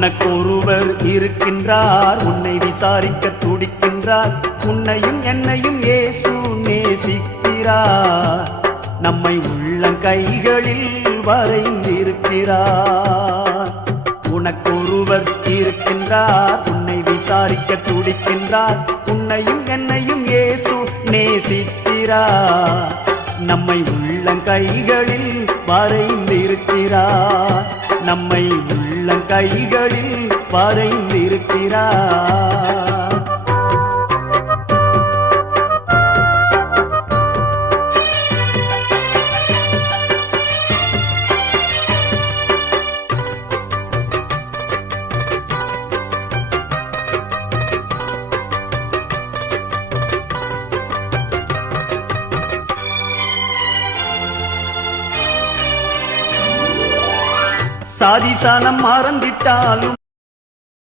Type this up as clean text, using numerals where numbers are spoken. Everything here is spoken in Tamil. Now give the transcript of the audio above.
உனக்கொருவர் இருக்கின்றார், உன்னை விசாரிக்க துடிக்கின்றார். உன்னையும் என்னையும் இயேசு நேசிக்கிறார். நம்மை உள்ளங்கைகளில் வரைந்திருக்கிறார். உனக்கொருவர் இருக்கின்றார், உன்னை விசாரிக்க துடிக்கின்றார். உன்னையும் என்னையும் இயேசு நேசிக்கிறார். நம்மை உள்ளங்கைகளில் வரைந்திருக்கிறார். நம்மை உள்ளங்கைகளில் வரைந்திருக்கிறார். சாதி சனம் மறந்திட்டாலும்